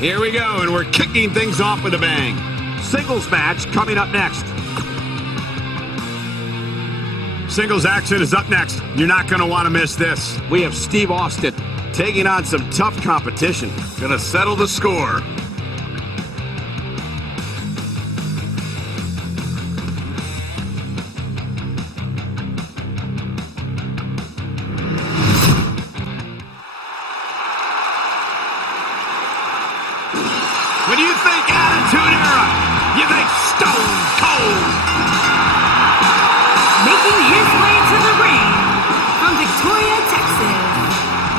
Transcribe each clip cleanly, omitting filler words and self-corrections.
Here we go, and we're kicking things off with a bang. Singles match coming up next. Singles action is up next. You're not going to want to miss this. We have Steve Austin taking on some tough competition. Gonna settle the score. When you think Attitude Era, you think Stone Cold. Making his way to the ring from Victoria, Texas,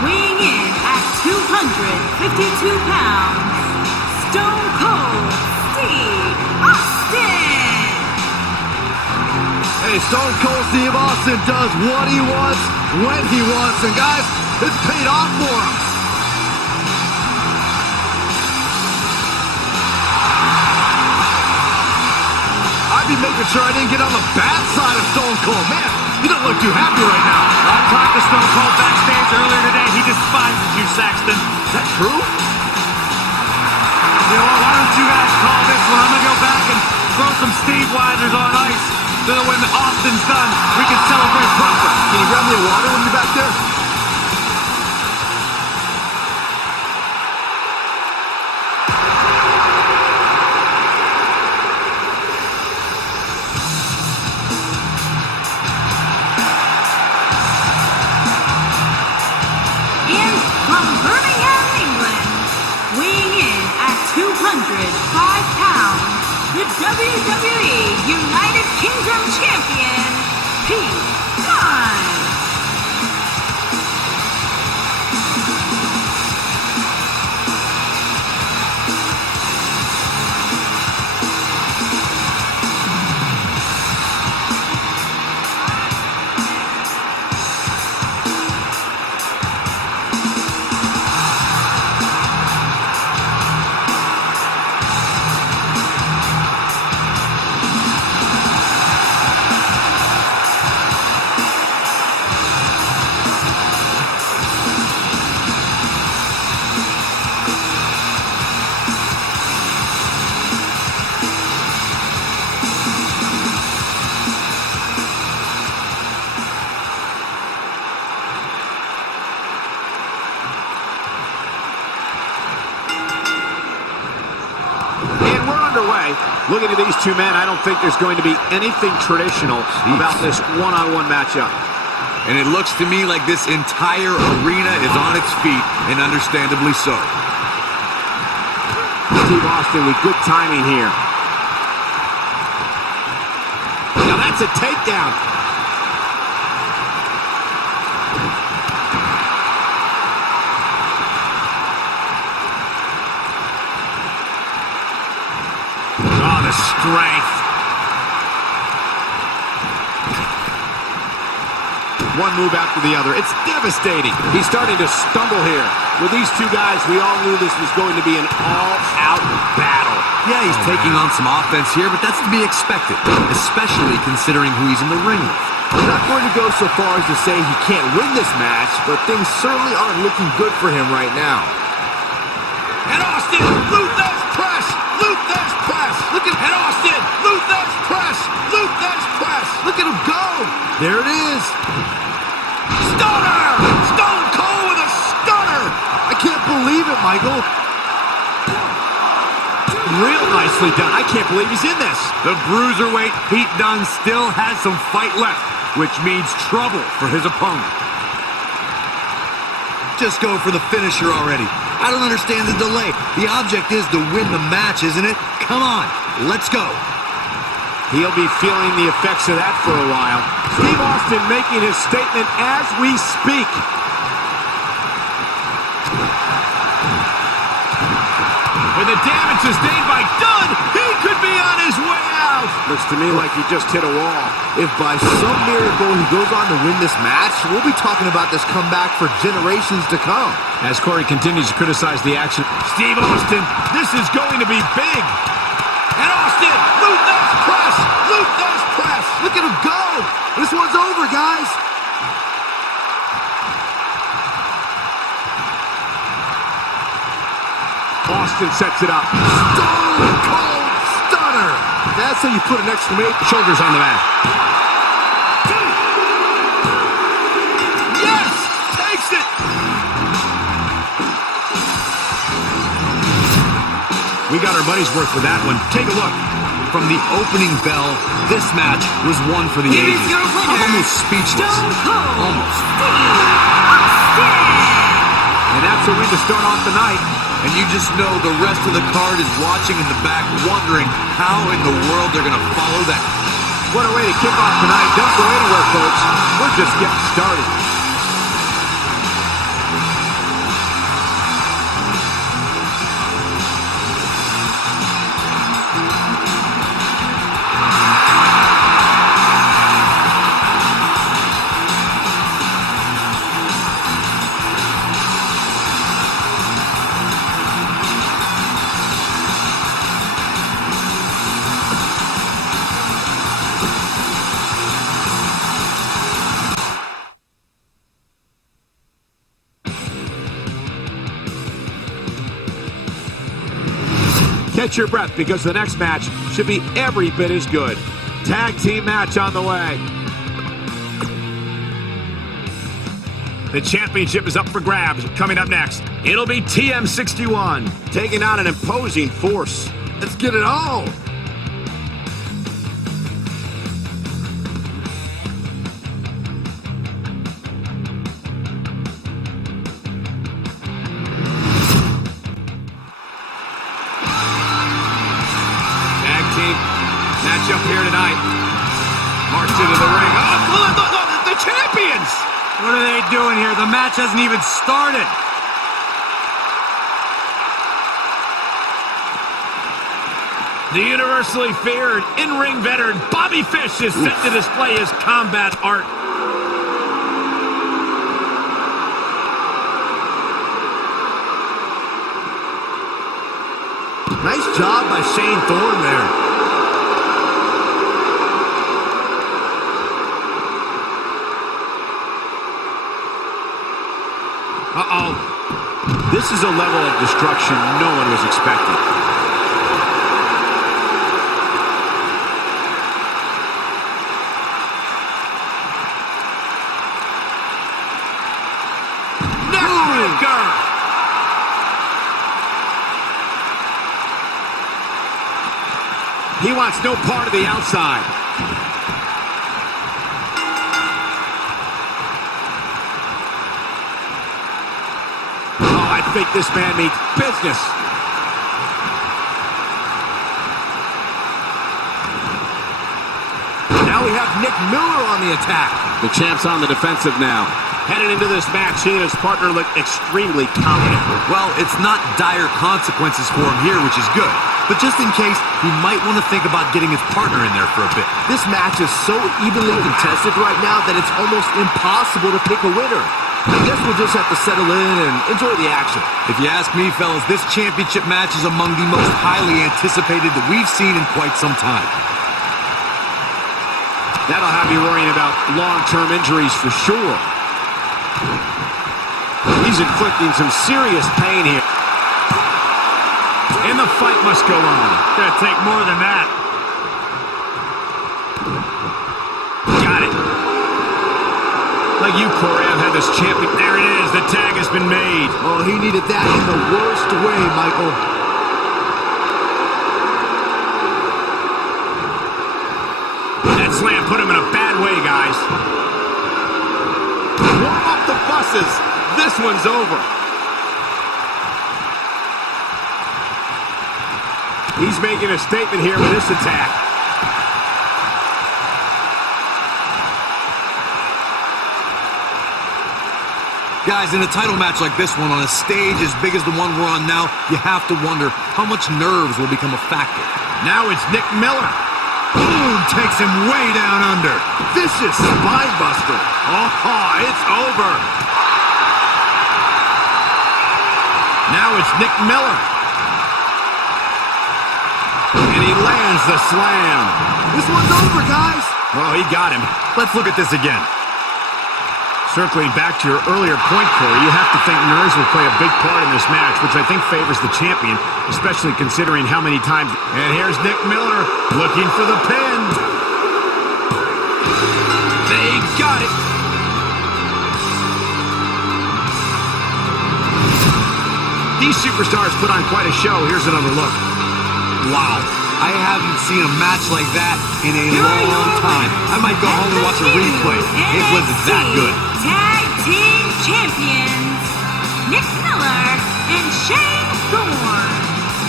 weighing in at 252 pounds, Stone Cold Steve Austin. Hey, Stone Cold Steve Austin does what he wants, when he wants, and guys, it's paid off for him. I'd be making sure I didn't get on the bad side of Stone Cold. Man, you don't look too happy right now. I talked to Stone Cold backstage earlier today. He despises you, Saxton. Is that true? You know what? Why don't you guys call this one? I'm going to go back and throw some Steve Weisers on ice. So that when Austin's done, we can celebrate proper. Can you grab me a water when you're back there? From Birmingham, England, weighing in at 205 pounds, the WWE United Kingdom Champion, Pete Dunne. Underway. Looking at these two men, I don't think there's going to be anything traditional about this one-on-one matchup. And it looks to me like this entire arena is on its feet, and understandably so. Steve Austin with good timing here. Now that's a takedown. Strength. One move after the other. It's devastating. He's starting to stumble here. With these two guys, we all knew this was going to be an all-out battle. Yeah, he's taking on some offense here, but that's to be expected, especially considering who he's in the ring with. I'm not going to go so far as to say he can't win this match, but things certainly aren't looking good for him right now. And Austin, Luther's press! Luther's press! Look at Austin! Luther's press! Luther's press! Look at him go! There it is! Stunner! Stone Cold with a stunner! I can't believe it, Michael! Real nicely done. I can't believe he's in this. The bruiserweight Pete Dunne still has some fight left, which means trouble for his opponent. Just go for the finisher already. I don't understand the delay. The object is to win the match, isn't it? Come on, let's go. He'll be feeling the effects of that for a while. Steve Austin making his statement as we speak. When the damage sustained by Dunne, he could be on his way out. Looks to me like he just hit a wall. If by some miracle he goes on to win this match, we'll be talking about this comeback for generations to come. As Corey continues to criticize the action, Steve Austin, this is going to be big. And Austin, Luther's press! Luther's press! Look at him go! This one's over, guys! Austin sets it up. Stone Cold Stunner. That's how you put an exclamation. Shoulders on the mat. Yes! Takes it! We got our money's worth with that one. Take a look. From the opening bell, this match was one for the Here ages. is your winner, I'm almost speechless. Stone Cold Almost. Steve Austin. And that's a win to start off the night. And you just know the rest of the card is watching in the back, wondering how in the world they're going to follow that. What a way to kick off tonight. Don't go anywhere, folks. We're just getting started. Catch your breath because the next match should be every bit as good. Tag team match on the way. The championship is up for grabs. Coming up next, it'll be TM61 taking on an imposing force. Let's get it on! Match up here tonight. March into the ring. Oh, the champions! What are they doing here? The match hasn't even started. The universally feared in-ring veteran Bobby Fish is set to display his combat art. Nice job by Shane Thorne there. Uh-oh. This is a level of destruction no one was expecting. Neckbreaker! He wants no part of the outside. I think this man means business. Now we have Nick Miller on the attack. The champ's on the defensive now. Headed into this match, he and his partner look extremely confident. Well, it's not dire consequences for him here, which is good. But just in case, he might want to think about getting his partner in there for a bit. This match is so evenly contested right now that it's almost impossible to pick a winner. I guess we'll just have to settle in and enjoy the action. If you ask me, fellas, this championship match is among the most highly anticipated that we've seen in quite some time. That'll have you worrying about long-term injuries for sure. He's inflicting some serious pain here. And the fight must go on. It's gonna take more than that. Got it. Like you, Corey, I've had this champion. There it is. The tag has been made. Oh, he needed that in the worst way, Michael. That slam put him in a bad way, guys. Warm up the buses. This one's over. He's making a statement here with this attack. Guys, in a title match like this one, on a stage as big as the one we're on now, you have to wonder how much nerves will become a factor. Now it's Nick Miller. Boom! Takes him way down under. Vicious spine buster. Oh, it's over. Now it's Nick Miller. And he lands the slam. This one's over, guys. Oh, he got him. Let's look at this again. Circling back to your earlier point, Corey, you have to think nerves will play a big part in this match, which I think favors the champion, especially considering how many times... And here's Nick Miller looking for the pin. They got it. These superstars put on quite a show. Here's another look. Wow. I haven't seen a match like that in a long time. I might go home and watch a replay. It was that good. Tag Team Champions, Nick Miller and Shane Thorne.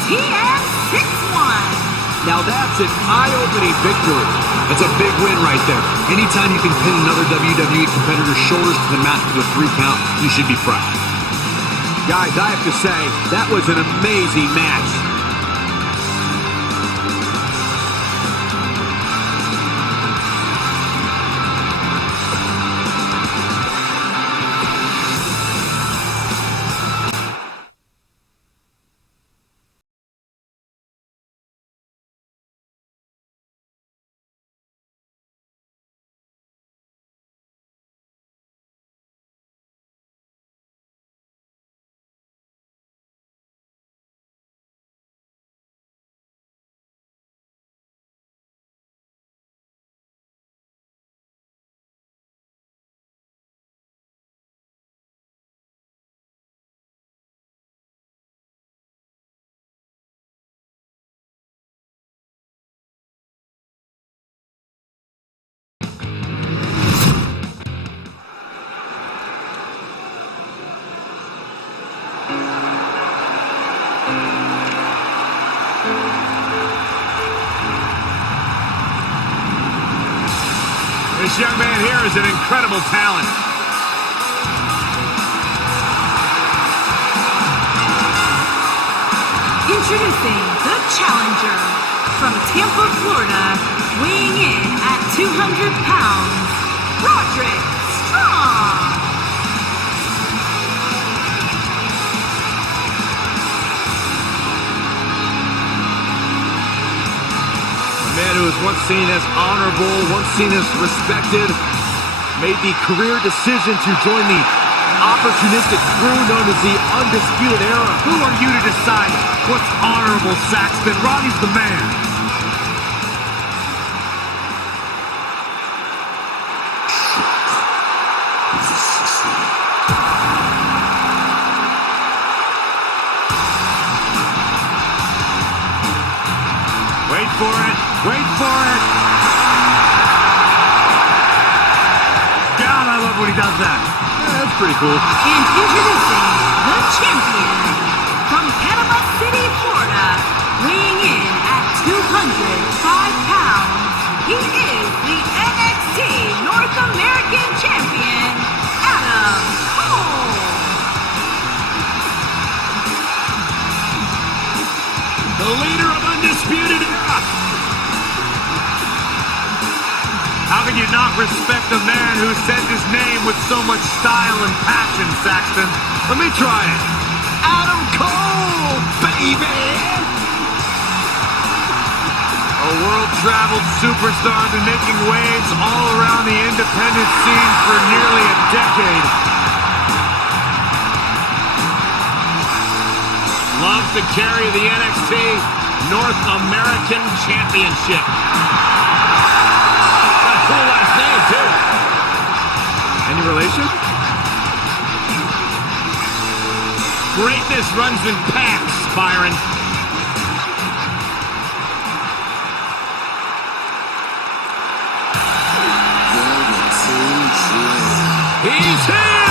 TM6-1. Now that's an eye-opening victory. That's a big win right there. Anytime you can pin another WWE competitor's shoulders to the mat with a 3 count, you should be proud. Guys, I have to say, that was an amazing match. This young man here is an incredible talent. Introducing the challenger from Tampa, Florida, weighing in at 200 pounds, Roderick Strong. A man who was once seen as honorable, once seen as respected, made the career decision to join the opportunistic crew known as the Undisputed Era. Who are you to decide what's honorable, Saxton? Roddy's the man. Wait for it. Wait for it. God, I love when he does that. Yeah, that's pretty cool. And introducing the champion from Panama City, Florida, weighing in at 205 pounds. He is the NXT North American Champion, Adam Cole. The leader of Undisputed Era. How can you not respect a man who says his name with so much style and passion, Saxton? Let me try it. Adam Cole, baby! A world-traveled superstar been making waves all around the independent scene for nearly a decade. Loves to carry the NXT North American Championship. Got a cool last name, too. Any relation? Greatness runs in packs, Byron. He's here!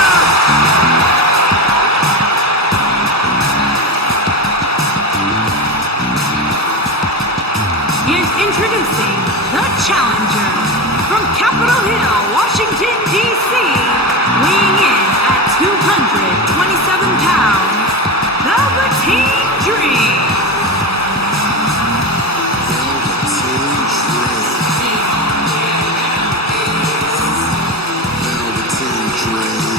And introducing the challenger from Capitol Hill, Washington, D.C., weighing in at 227 pounds, Velveteen Dream. Velveteen Dream.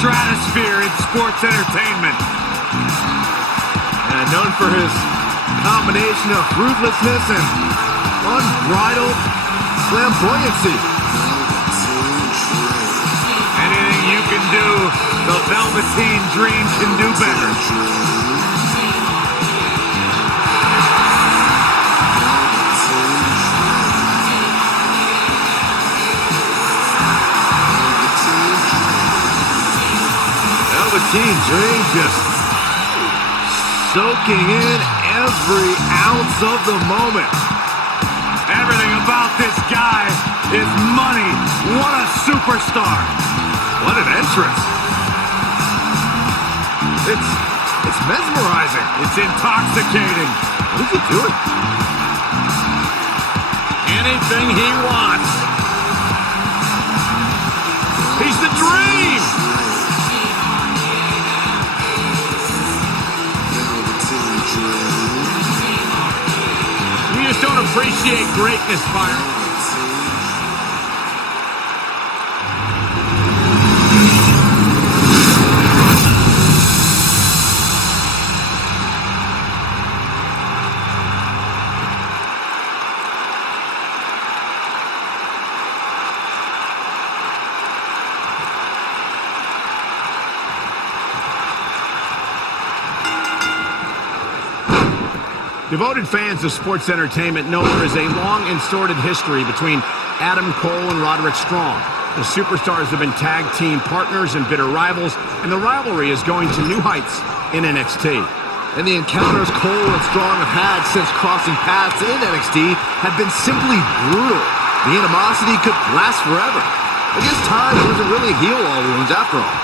stratosphere in sports entertainment. And known for his combination of ruthlessness and unbridled flamboyancy. Anything you can do, the Velveteen Dream can do better. Velveteen Dream just soaking in every ounce of the moment. Everything about this guy is money. What a superstar. What an entrance. It's mesmerizing. It's intoxicating. What is he doing? Anything he wants. He's the Dream. You just don't appreciate greatness, Byron. Devoted fans of sports entertainment know there is a long and sordid history between Adam Cole and Roderick Strong. The superstars have been tag team partners and bitter rivals, and the rivalry is going to new heights in NXT. And the encounters Cole and Strong have had since crossing paths in NXT have been simply brutal. The animosity could last forever. I guess time doesn't really heal all wounds after all.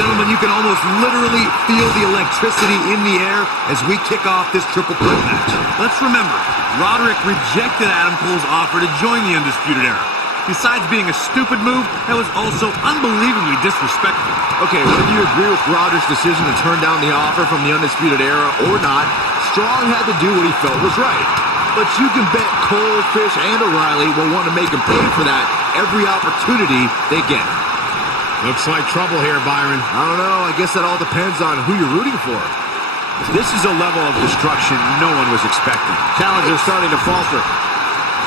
Gentlemen, you can almost literally feel the electricity in the air as we kick off this triple threat match. Let's remember, Roderick rejected Adam Cole's offer to join the Undisputed Era. Besides being a stupid move, that was also unbelievably disrespectful. Okay, whether you agree with Roderick's decision to turn down the offer from the Undisputed Era or not, Strong had to do what he felt was right. But you can bet Cole, Fish, and O'Reilly will want to make him pay for that every opportunity they get. Looks like trouble here, Byron. I don't know. I guess that all depends on who you're rooting for. This is a level of destruction no one was expecting. Challenger's starting to falter.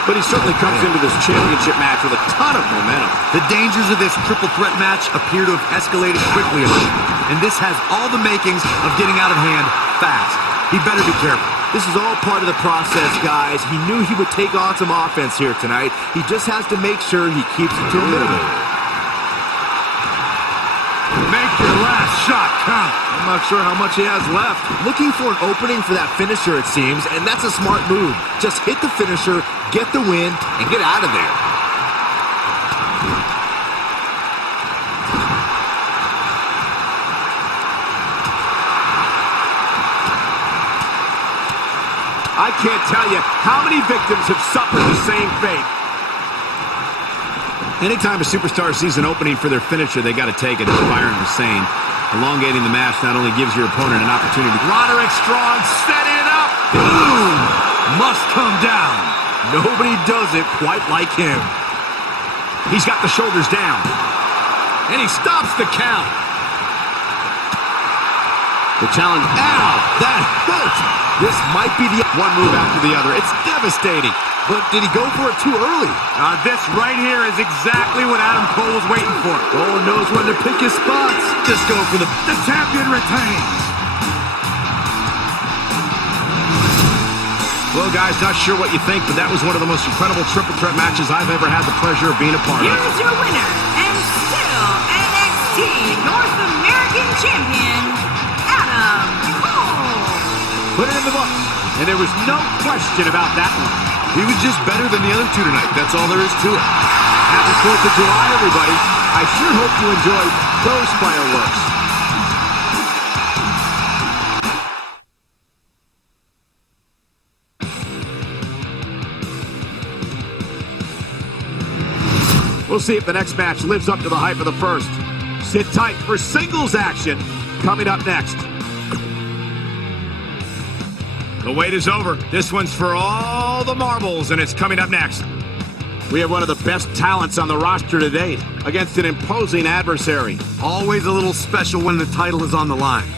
But he certainly comes into this championship match with a ton of momentum. The dangers of this triple threat match appear to have escalated quickly enough, and this has all the makings of getting out of hand fast. He better be careful. This is all part of the process, guys. He knew he would take on some offense here tonight. He just has to make sure he keeps it to a minimum. Make your last shot count. I'm not sure how much he has left. Looking for an opening for that finisher, it seems, and that's a smart move. Just hit the finisher, get the win, and get out of there. I can't tell you how many victims have suffered the same fate. Anytime a superstar sees an opening for their finisher, they got to take it, as Byron was saying. Elongating the match not only gives your opponent an opportunity. Roderick Strong setting it up. Boom! Must come down. Nobody does it quite like him. He's got the shoulders down. And he stops the count. The challenge. Ow! That hurt! This might be the one move after the other. It's devastating. But did he go for it too early? This right here is exactly what Adam Cole was waiting for. Cole knows when to pick his spots. Just go for the champion retains. Well, guys, not sure what you think, but that was one of the most incredible triple threat matches I've ever had the pleasure of being a part of. Here's your winner, and still NXT North American Champion, Adam Cole. Put it in the books, and there was no question about that one. He was just better than the other two tonight. That's all there is to it. Happy 4th of July, everybody. I sure hope you enjoyed those fireworks. We'll see if the next match lives up to the hype of the first. Sit tight for singles action coming up next. The wait is over. This one's for all the marbles, and it's coming up next. We have one of the best talents on the roster to date against an imposing adversary. Always a little special when the title is on the line.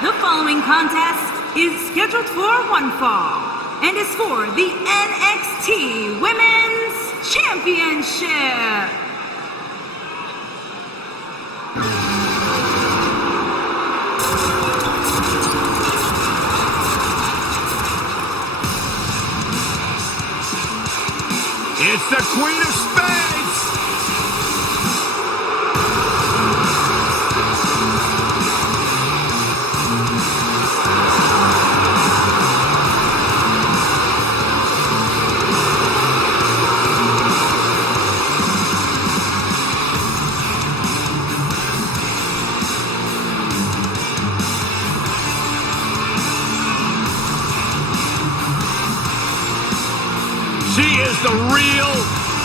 The following contest is scheduled for one fall and is for the NXT Women's Championship. It's the Queen of Spades! She is the real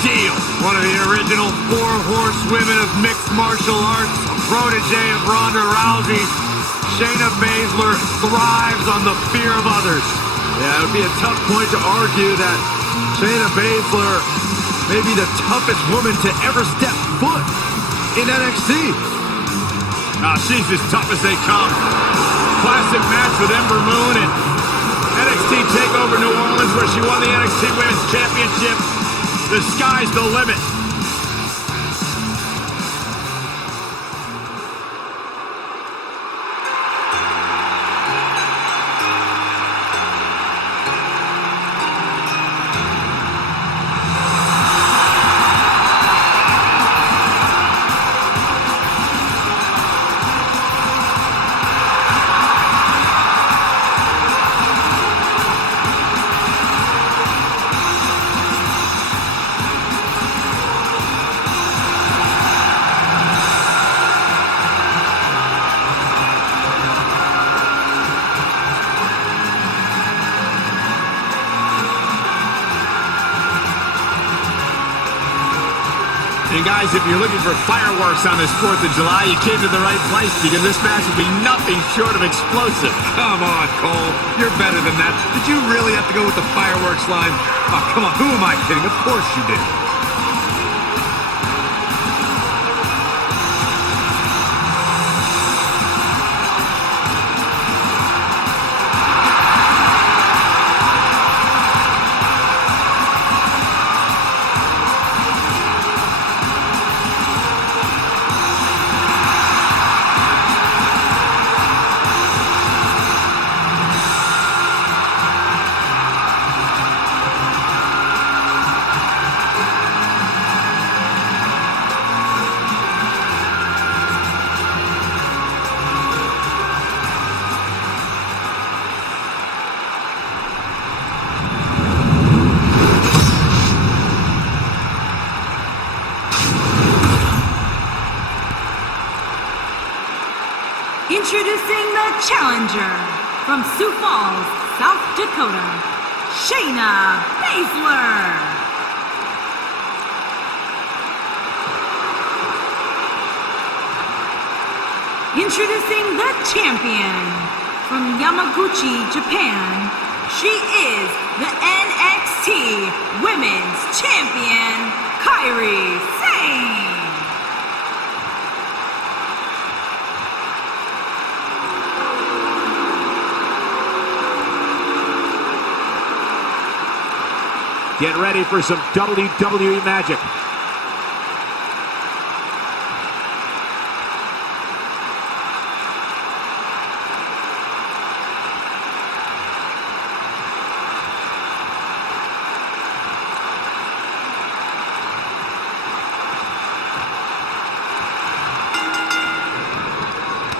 deal. One of the original 4 horsewomen of mixed martial arts, a protege of Ronda Rousey, Shayna Baszler thrives on the fear of others. Yeah, it would be a tough point to argue that Shayna Baszler may be the toughest woman to ever step foot in NXT. She's as tough as they come. Classic match with Ember Moon and NXT TakeOver New Orleans, where she won the NXT Women's Championship. The sky's the limit. And guys, if you're looking for fireworks on this 4th of July, you came to the right place, because this match will be nothing short of explosive. Come on, Cole. You're better than that. Did you really have to go with the fireworks line? Oh, come on. Who am I kidding? Of course you did. Introducing the challenger from Sioux Falls, South Dakota, Shayna Baszler. Introducing the champion from Yamaguchi, Japan. She is the NXT Women's Champion, Kairi Sane. Get ready for some WWE magic.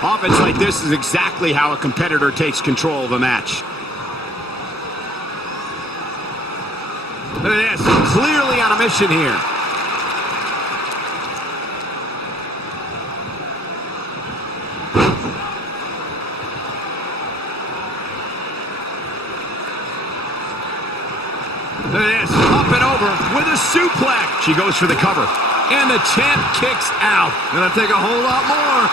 Offense like this is exactly how a competitor takes control of a match. Look at this, clearly on a mission here. Look at this, up and over with a suplex. She goes for the cover. And the champ kicks out. Gonna take a whole lot more.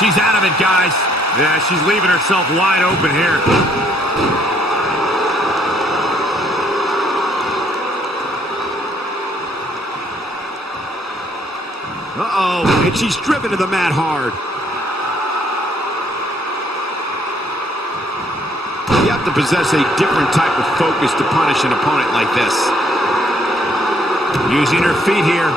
She's out of it, guys. Yeah, she's leaving herself wide open here. Uh-oh, and she's driven to the mat hard. You have to possess a different type of focus to punish an opponent like this. Using her feet here.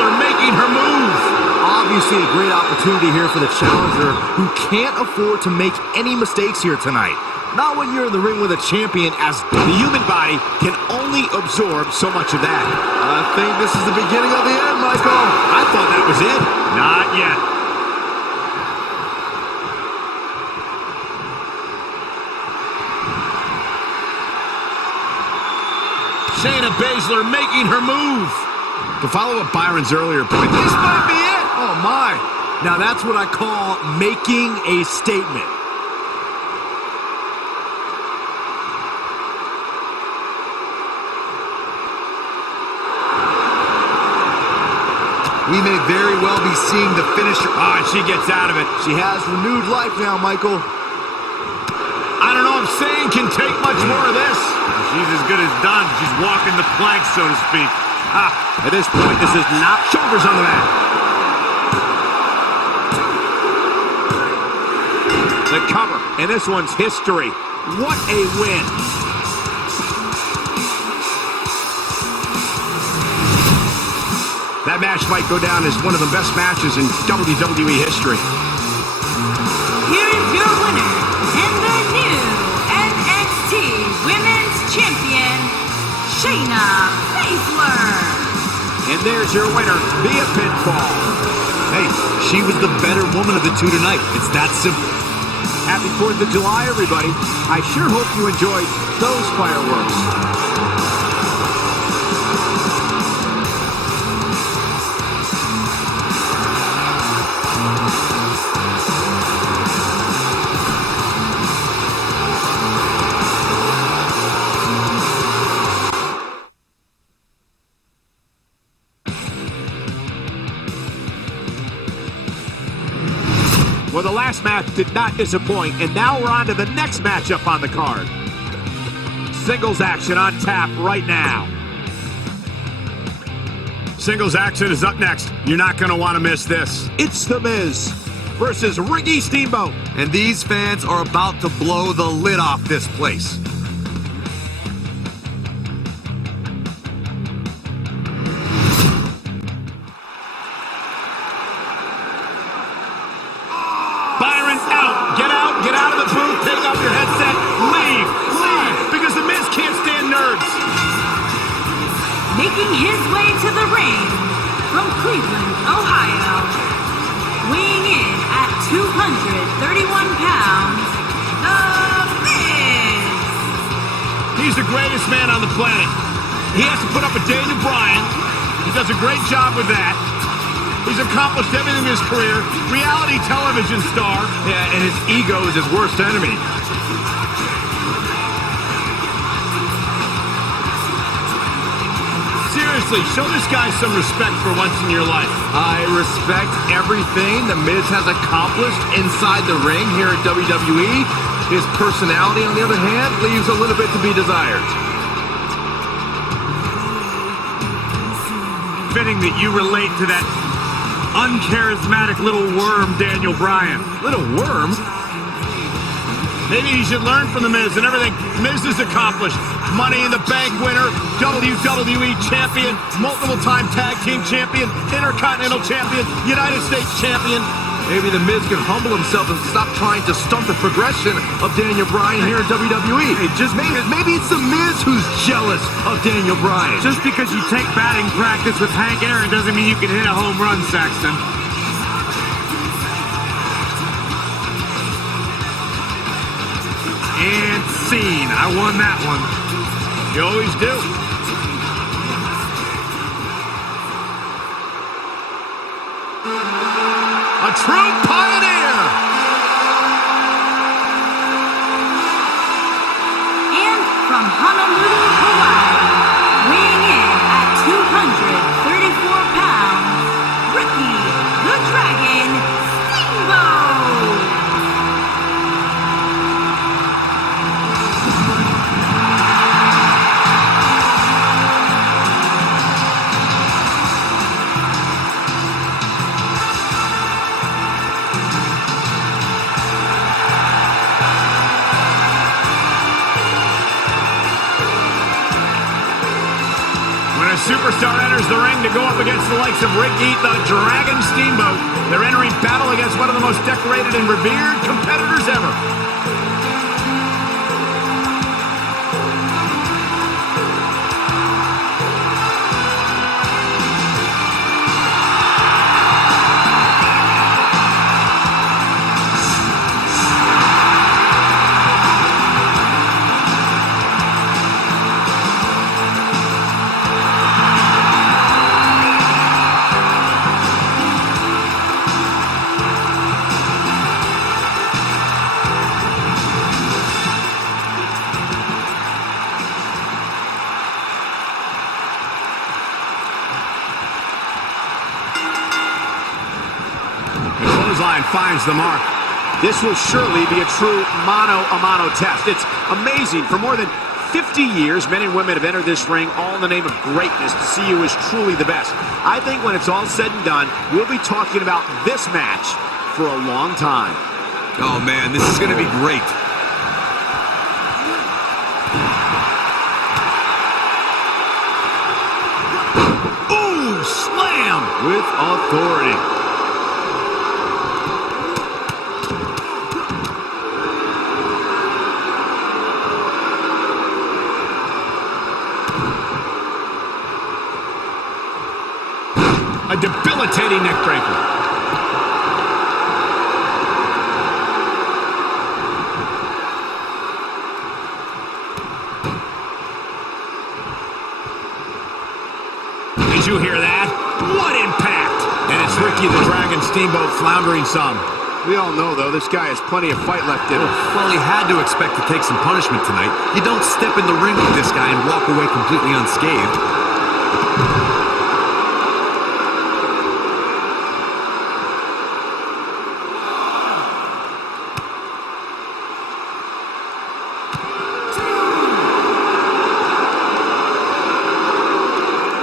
Making her move. Obviously a great opportunity here for the challenger who can't afford to make any mistakes here tonight. Not when you're in the ring with a champion, as the human body can only absorb so much of that. I think this is the beginning of the end, Michael. I thought that was it. Not yet. Shayna Baszler making her move. To follow up Byron's earlier point, this might be it. Oh, my. Now, that's what I call making a statement. We may very well be seeing the finisher. Oh, and she gets out of it. She has renewed life now, Michael. I don't know if Shane can take much more of this. She's as good as done. She's walking the plank, so to speak. At this point, this is not shoulders on the mat. The cover, and this one's history. What a win. That match might go down as one of the best matches in WWE history. Here is your winner, and the new NXT Women's Champion, Shayna Baszler. And there's your winner via pinfall. Hey, she was the better woman of the two tonight. It's that simple. Happy 4th of July, everybody. I sure hope you enjoyed those fireworks. Well, the last match did not disappoint, and now we're on to the next matchup on the card. Singles action on tap right now. Singles action is up next. You're not going to want to miss this. It's The Miz versus Ricky Steamboat. And these fans are about to blow the lid off this place. Get out of the booth, take off your headset, leave, because The Miz can't stand nerds. Making his way to the ring from Cleveland, Ohio, weighing in at 231 pounds, The Miz. He's the greatest man on the planet. He has to put up with Daniel Bryan. He does a great job with that. He's accomplished everything in his career. Reality television star. Yeah, and his ego is his worst enemy. Seriously, show this guy some respect for once in your life. I respect everything The Miz has accomplished inside the ring here at WWE. His personality, on the other hand, leaves a little bit to be desired. Fitting that you relate to that uncharismatic little worm, Daniel Bryan. Little worm? Maybe he should learn from The Miz and everything Miz has accomplished. Money in the Bank winner, WWE champion, multiple-time tag team champion, Intercontinental champion, United States champion. Maybe The Miz can humble himself and stop trying to stunt the progression of Daniel Bryan here in WWE. Maybe it's The Miz who's jealous of Daniel Bryan. Just because you take batting practice with Hank Aaron doesn't mean you can hit a home run, Saxton. And scene. I won that one. You always do. A true pioneer. And from Honolulu, Hawaii, weighing in at 234 pounds, Ricky the Dragon Steamboat. When a superstar enters the ring to go up against the likes of Ricky the Dragon Steamboat, they're entering battle against one of the most decorated and revered competitors ever. Clothesline finds the mark. This will surely be a true mano-a-mano test. It's amazing. For more than 50 years, men and women have entered this ring all in the name of greatness to see who is truly the best. I think when it's all said and done, we'll be talking about this match for a long time. Oh, man, this is going to be great. Ooh, slam with authority. A debilitating neckbreaker. Did you hear that? What impact! And it's Ricky the Dragon Steamboat floundering some. We all know, though, this guy has plenty of fight left in him. Well, he had to expect to take some punishment tonight. You don't step in the ring with this guy and walk away completely unscathed.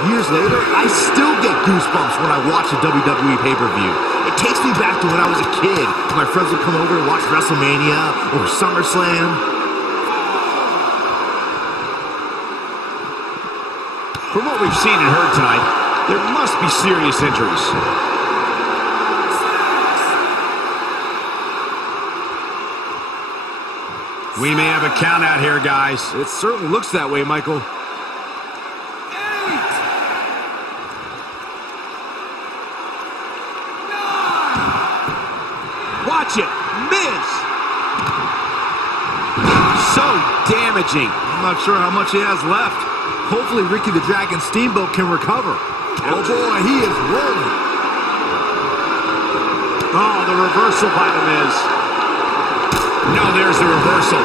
Years later, I still get goosebumps when I watch a WWE pay-per-view. It takes me back to when I was a kid. My friends would come over to watch WrestleMania or SummerSlam. From what we've seen and heard tonight, there must be serious injuries. We may have a count out here, guys. It certainly looks that way, Michael. Watch it, Miz. So damaging. I'm not sure how much he has left. Hopefully Ricky the Dragon Steamboat can recover. Oh boy, he is rolling. Oh, the reversal by the Miz. No, there's the reversal.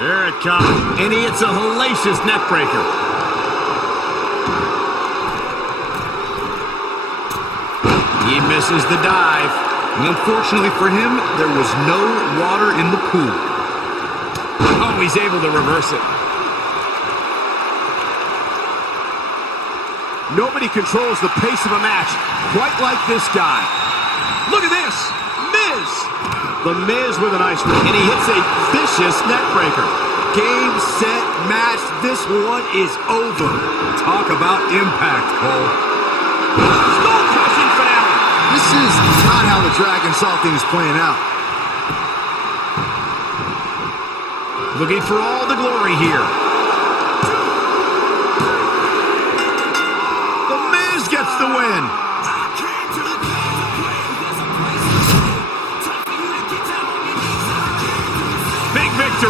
There it comes. And he hits a hellacious neckbreaker. He misses the dive. Unfortunately for him, there was no water in the pool. Oh, he's able to reverse it. Nobody controls the pace of a match quite like this guy. Look at this, Miz. The Miz with a nice one, and he hits a vicious neckbreaker. Game, set, match. This one is over. Talk about impact, Cole. Skull-crushing finale. This is not how the Dragon saw things playing out. Looking for all the glory here. The Miz gets the win.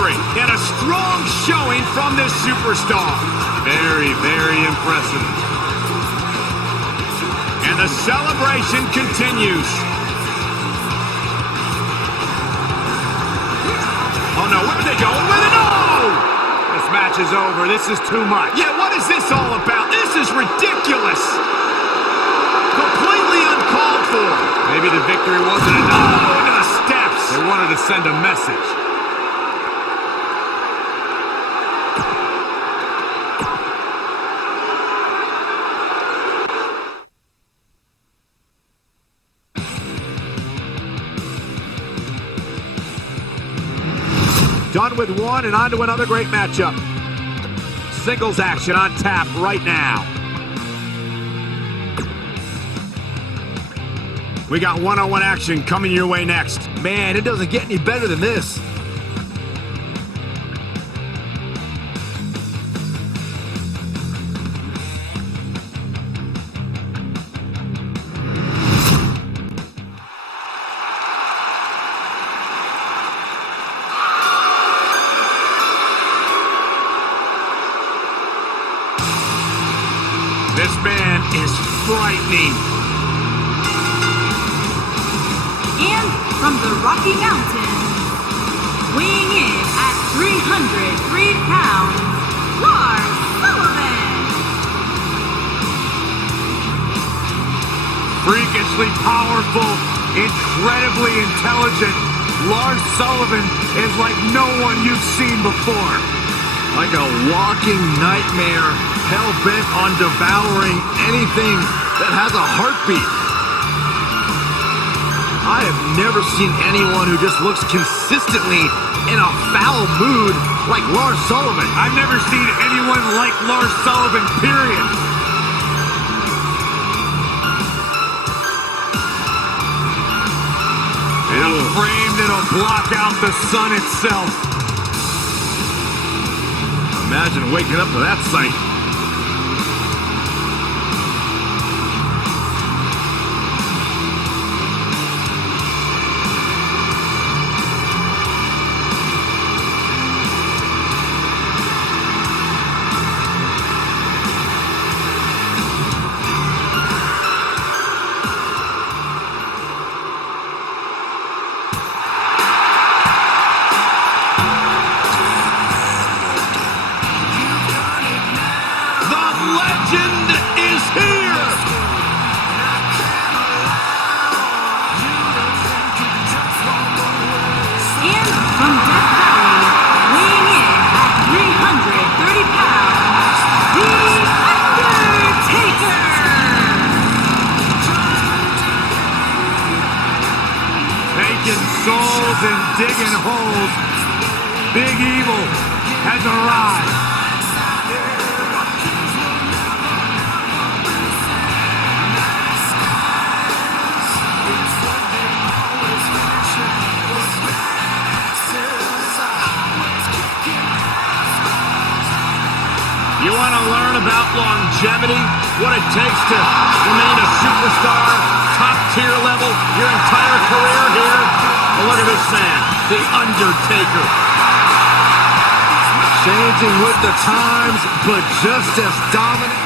victory. And a strong showing from this superstar. Very, very impressive. And the celebration continues. Oh no, where are they going with it? Oh! This match is over. This is too much. Yeah, what is this all about? This is ridiculous. Completely uncalled for. Maybe the victory wasn't enough. Oh, into the steps. They wanted to send a message. Done with one and on to another great matchup. Singles action on tap right now. We got one-on-one action coming your way next. Man, it doesn't get any better than this. This man is frightening. And from the Rocky Mountains, weighing in at 303 pounds, Lars Sullivan. Freakishly powerful, incredibly intelligent. Lars Sullivan is like no one you've seen before. Like a walking nightmare, hell-bent on devouring anything that has a heartbeat. I have never seen anyone who just looks consistently in a foul mood like Lars Sullivan. I've never seen anyone like Lars Sullivan, period. And a frame that'll block out the sun itself. Imagine waking up to that sight. Souls and digging holes. Big Evil has arrived. You want to learn about longevity? What it takes to remain a superstar, top tier level, your entire career here? Well, look at this man, The Undertaker. Changing with the times, but just as dominant.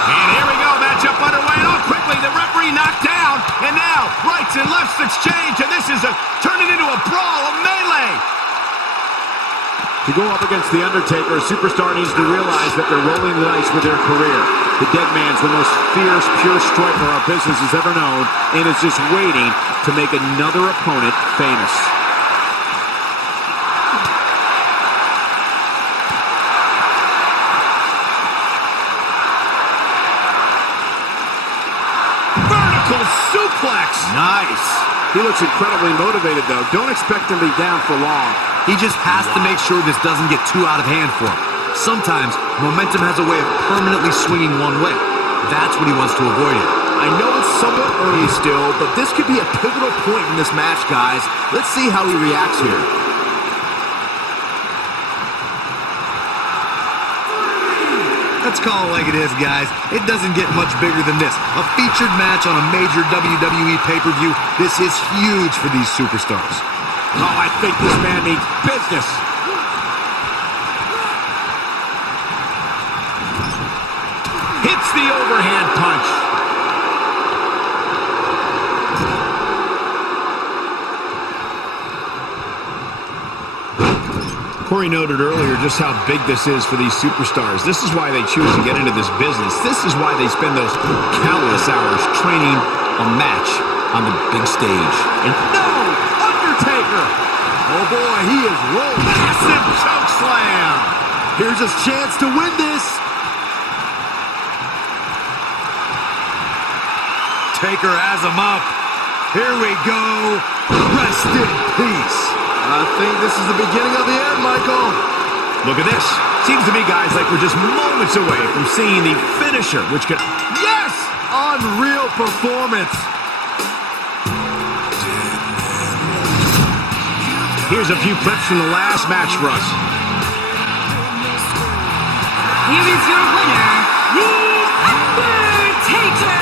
And here we go, matchup underway. And quickly, the referee knocked down. And now, rights and lefts exchange. And this is turning into a brawl, a melee. To go up against The Undertaker, a superstar needs to realize that they're rolling the dice with their career. The dead man's the most fierce, pure striker our business has ever known, and is just waiting to make another opponent famous. Vertical suplex. Nice. He looks incredibly motivated, though. Don't expect him to be down for long. He just has to make sure this doesn't get too out of hand for him. Sometimes, momentum has a way of permanently swinging one way. That's what he wants to avoid it. I know it's somewhat early still, but this could be a pivotal point in this match, guys. Let's see how he reacts here. Let's call it like it is, guys. It doesn't get much bigger than this. A featured match on a major WWE pay-per-view. This is huge for these superstars. Oh, I think this man means business. Hits the overhand punch. Corey noted earlier just how big this is for these superstars. This is why they choose to get into this business. This is why they spend those countless hours training a match on the big stage. And no! Undertaker! Oh boy, he is rolling. Massive choke slam! Here's his chance to win this. Taker has him up. Here we go. Rest in peace. I think this is the beginning of the end, Michael. Look at this. Seems to me, guys, like we're just moments away from seeing the finisher, which could... Yes! Unreal performance. Here's a few clips from the last match for us. Here is your winner, The Undertaker!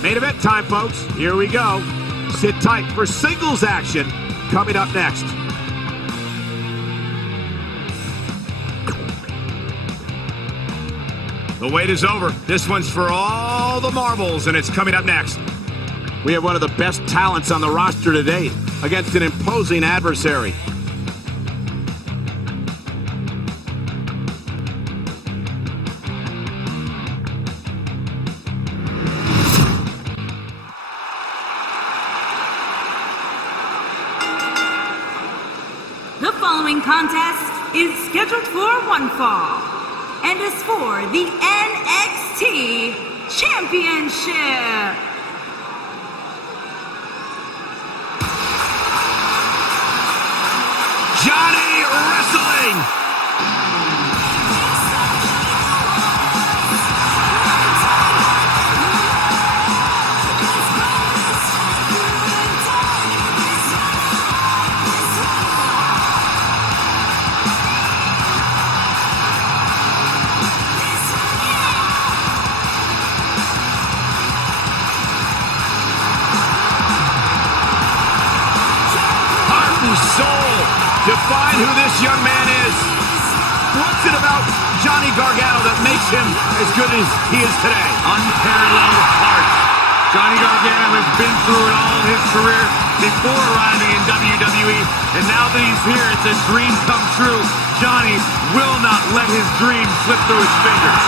Main event time, folks. Here we go. Sit tight for singles action coming up next. The wait is over. This one's for all the marbles, and it's coming up next. We have one of the best talents on the roster to date against an imposing adversary. The following contest is scheduled for one fall and is for the NXT Championship. Johnny Wrestling! Soul. Define who this young man is. What's it about Johnny Gargano that makes him as good as he is today? Unparalleled heart. Johnny Gargano has been through it all in his career before arriving in WWE, and now that he's here, it's a dream come true. Johnny will not let his dream slip through his fingers.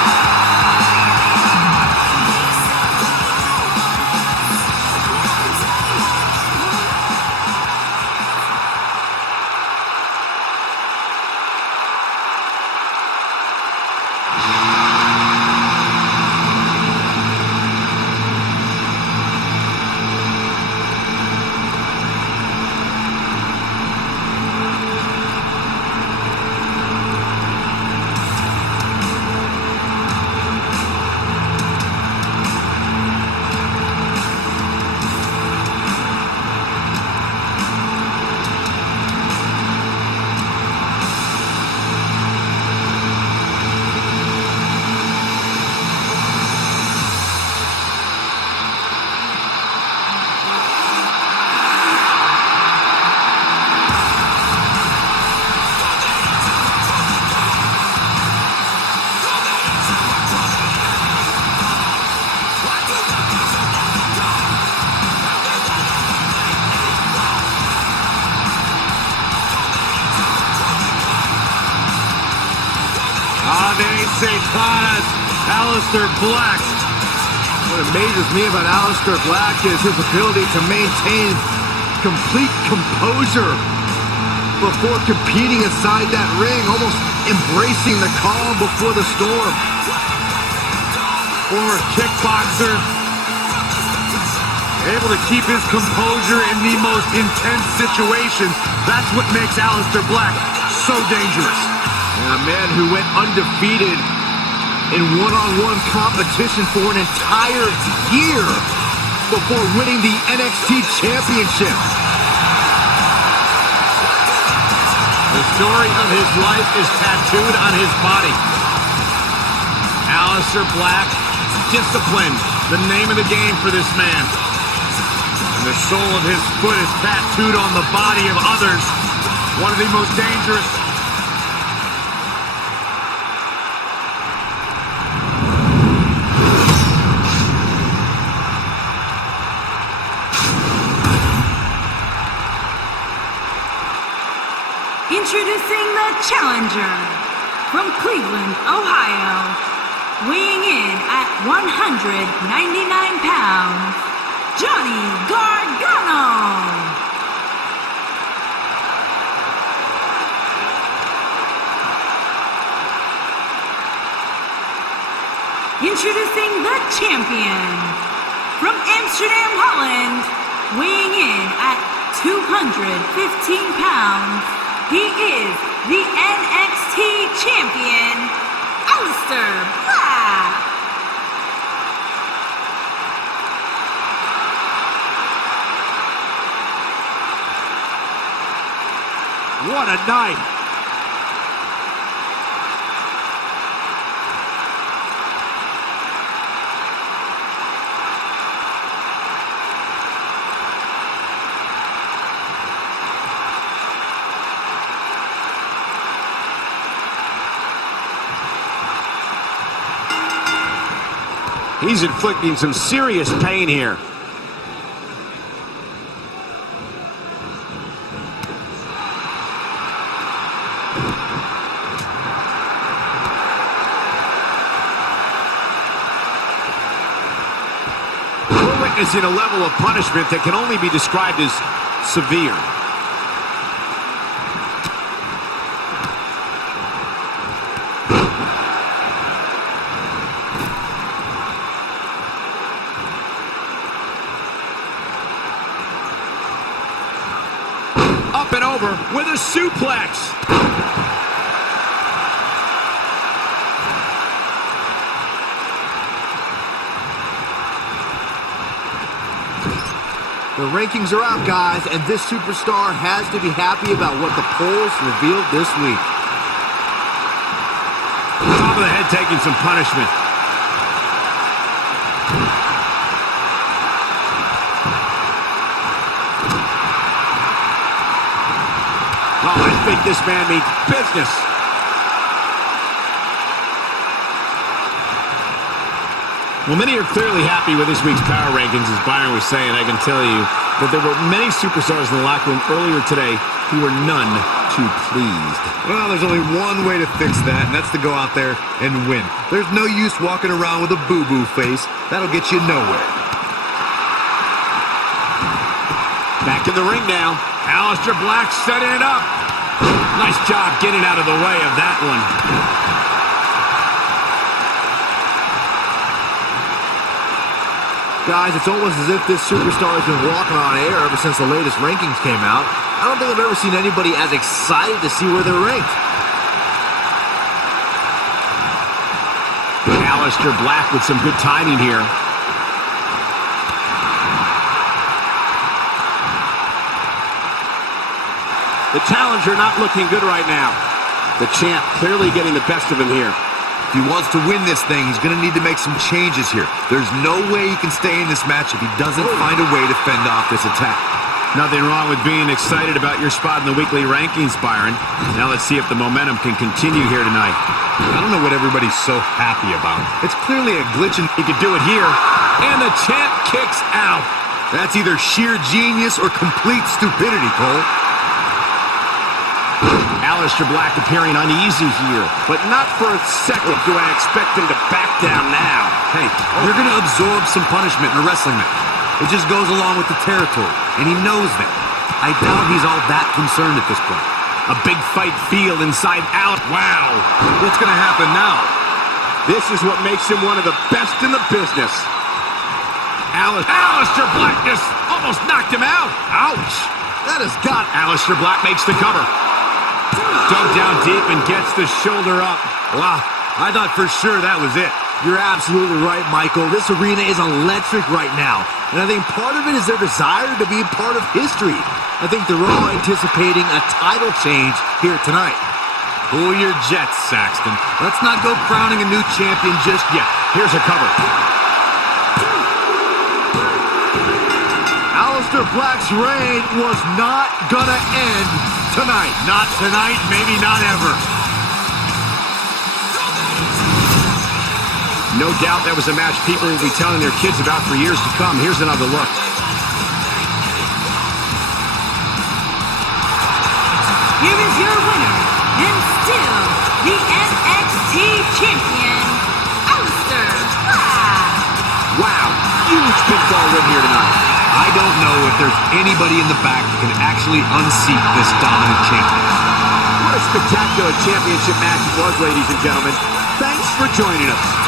Ave Satanas, Aleister Black. What amazes me about Aleister Black is his ability to maintain complete composure before competing inside that ring, almost embracing the calm before the storm. Former kickboxer, able to keep his composure in the most intense situations. That's what makes Aleister Black so dangerous. And a man who went undefeated in one-on-one competition for an entire year before winning the NXT Championship. The story of his life is tattooed on his body. Aleister Black, discipline, the name of the game for this man. And the sole of his foot is tattooed on the body of others. One of the most dangerous. Introducing the challenger from Cleveland, Ohio, weighing in at 199 pounds, Johnny Gargano. Introducing the champion from Amsterdam, Holland, weighing in at 215 pounds, he is the NXT champion, Aleister Black. What a night! He's inflicting some serious pain here. We're witnessing a level of punishment that can only be described as severe. Up and over with a suplex. The rankings are out, guys, and this superstar has to be happy about what the polls revealed this week. Top of the head taking some punishment. Oh, I think this man means business. Well, many are clearly happy with this week's power rankings, as Byron was saying. I can tell you that there were many superstars in the locker room earlier today who were none too pleased. Well, there's only one way to fix that, and that's to go out there and win. There's no use walking around with a boo-boo face. That'll get you nowhere. Back in the ring now. Aleister Black setting it up. Nice job getting out of the way of that one. Guys, it's almost as if this superstar has been walking on air ever since the latest rankings came out. I don't think I've ever seen anybody as excited to see where they're ranked. Aleister Black with some good timing here. The challenger not looking good right now. The champ clearly getting the best of him here. If he wants to win this thing, he's going to need to make some changes here. There's no way he can stay in this match if he doesn't find a way to fend off this attack. Nothing wrong with being excited about your spot in the weekly rankings, Byron. Now let's see if the momentum can continue here tonight. I don't know what everybody's so happy about. It's clearly a glitch, and He could do it here. And the champ kicks out. that's either sheer genius or complete stupidity, Cole. Aleister Black appearing uneasy here. But not for a second do I expect him to back down now. Hey, you're going to absorb some punishment in a wrestling match. It just goes along with the territory, and he knows that. I doubt he's all that concerned at this point. A big fight feel inside out. Wow. What's going to happen now? This is what makes him one of the best in the business. Aleister Black just almost knocked him out. Ouch. That has got Aleister Black makes the cover. Dug down deep and gets the shoulder up. Wow, I thought for sure that was it. You're absolutely right, Michael. This arena is electric right now. And I think part of it is their desire to be part of history. I think they're all anticipating a title change here tonight. Cool your jets, Saxton. Let's not go crowning a new champion just yet. Here's a cover. Aleister Black's reign was not gonna end tonight. Not tonight, maybe not ever. No doubt that was a match people will be telling their kids about for years to come. Here's another look. Here is your winner, and still the NXT Champion, Aleister Black. Wow, huge pinfall win here tonight. I don't know if there's anybody in the back that can actually unseat this dominant champion. What a spectacular championship match it was, ladies and gentlemen. Thanks for joining us.